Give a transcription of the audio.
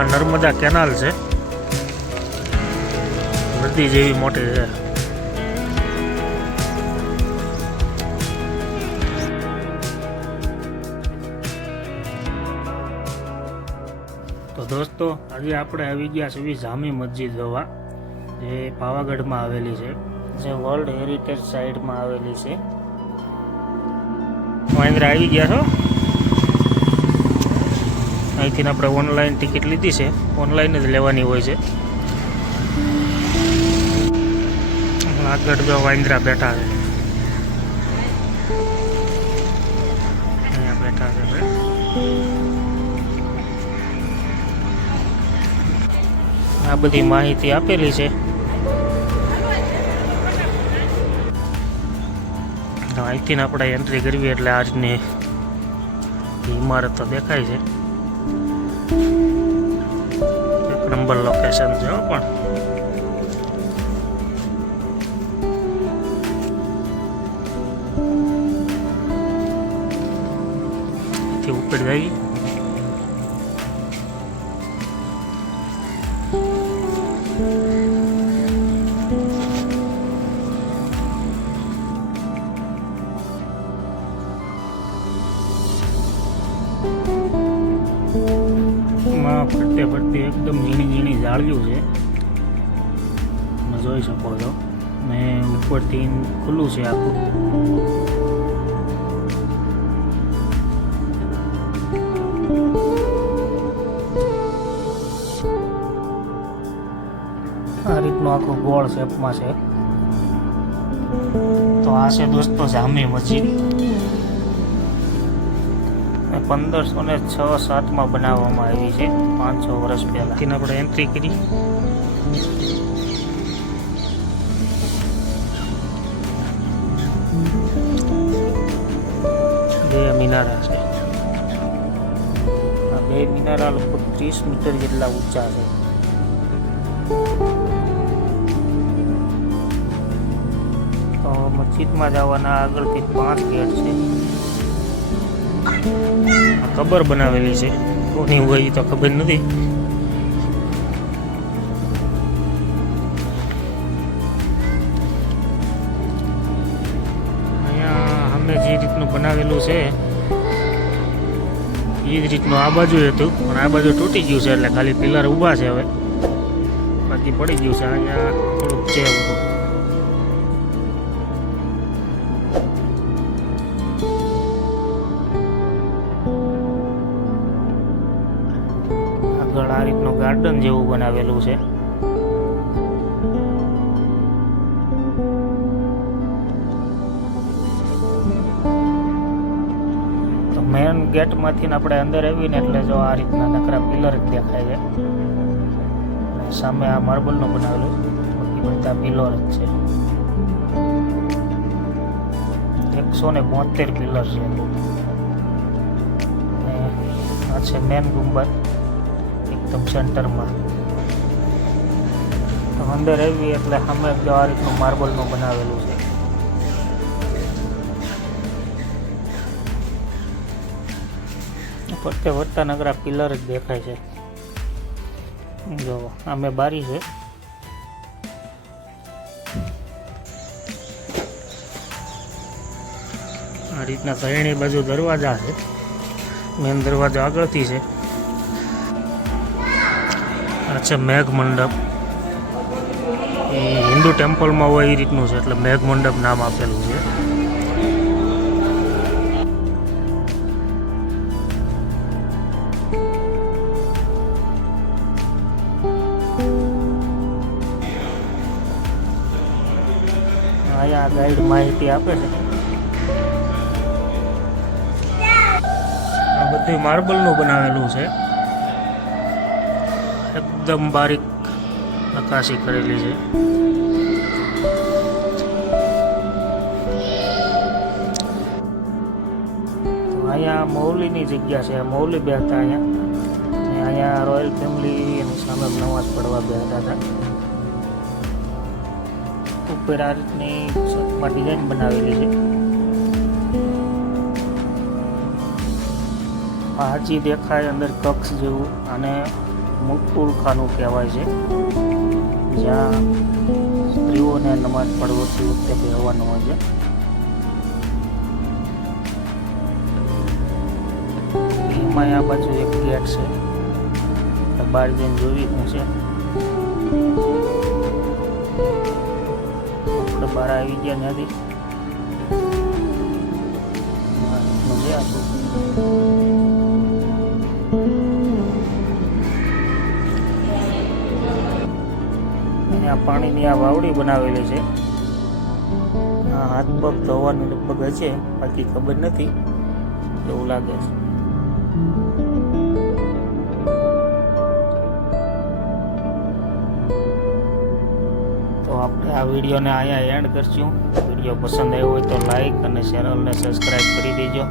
Narmada canal છે. નદી જેવી મોટી છે. તો દોસ્તો, આજે આપણે આવી ગયા છીએ જામી મસ્જિદ જોવા, જે પાવાગઢમાં આવેલી છે, જે વર્લ્ડ હેરિટેજ સાઇટમાં આવેલી છે. મહેન્દ્ર આવી ગયા છો? અહીંથી આપણે ઓનલાઈન ટિકિટ લીધી છે. ઓનલાઈન જ લેવાની હોય છે. આગળ જો વાંદરા બેઠા છે. અહીંયા બેઠા છે આ બધી માહિતી આપેલી છે. અહીંથી આપણે એન્ટ્રી કરવી એટલે આજની ઇમારત તો દેખાય છે. એક નંબર લોકેશન છે પણ. અહીંથી ઉપર ફરતે ફરતે એકદમ ઝીણી ઝીણી જાળ્યું છે. તમે જોઈ શકો છો. ને ઉપરથી ખુલ્લું છે આખું. આ રીતનું આખું ગોળ શેપમાં છે. તો આ છે દોસ્તો જામી મસ્જિદ. પંદરસો ને છ સાતમાં બનાવવામાં આવી છે પાંચસો વર્ષ પહેલાં. તેને આપણે એન્ટ્રી કરી. બે મિનારા છે. આ બે મિનારા લગભગ ત્રીસ મીટર જેટલા ઊંચા છે. તો મસ્જિદમાં જવાના આગળથી પાંચ ગેટ છે. કબર બનાવેલી છે. કોની હોય તો ખબર નથી. અહીંયા અમે જે રીતનું બનાવેલું છે, એ જ રીતનું આ બાજુ હતું, પણ આ બાજુ તૂટી ગયું છે એટલે ખાલી પિલર ઊભા છે હવે. બાકી પડી ગયું છે, અહીંયા થોડુંક છે આગળ આ રીતનું ગાર્ડન જેવું બનાવેલું છે. તો મેન ગેટમાંથી આપણે અંદર આવીને એટલે જો આ રીતના નકરા પિલર જ દેખાય છે. સામે આ માર્બલનું બનાવેલું બાકી બધા પિલર જ છે. એકસો ને બોતેર પિલર છે. આ છે મેન ગુંબદ. એકદમ સેન્ટરમાં. અંદર આવી એટલે સામે જો આ રીતનું માર્બલનું બનાવેલું છે. ફરતે વધતા નગરા પિલર જ દેખાય છે. જો આમે બારી છે. આ રીતના ત્રણેય બાજુ દરવાજા છે. મેન દરવાજો આગળથી છે. આ છે મેઘ મંડપ એ હિન્દુ ટેમ્પલમાં હોય એ રીતનું છે, એટલે મેઘ મંડપ નામ આપેલું છે. અહીંયા ગાઈડ માહિતી આપે છે. આ બધું માર્બલનું બનાવેલું છે. એકદમ બારીક નકાશી કરેલી છે. અહીંયા મૌલીની જગ્યા છે. મૌલી બેહતા અહીંયા. અહીંયા રોયલ ફેમિલી એની સામે નમાઝ પડવા બેઠા હતા ઉપર આ રીતની ડિઝાઇન બનાવેલી છે. હાજી દેખાય અંદર કક્ષ જેવું અને મુકુલખાનું કહેવાય છે. જ્યાં સ્ત્રીઓને નમાજ પડવતી વખતે બેહવાનું હોય છે. એમાં આ બાજુ એક ગેટ છે. બહાર જઈને જોવી શું છે. આપણે બહાર આવી ગયા નથી મજા શું આ પાણીની આ વાવડી બનાવેલી છે. આ હાથ પગ ધોવાની લગભગ હશે, બાકી ખબર નથી. એવું લાગે છે. તો આપણે આ વિડીયોને અહીંયા એન્ડ કરશું. વીડિયો પસંદ આવ્યો હોય તો લાઈક અને ચેનલને સબસ્ક્રાઈબ કરી દેજો.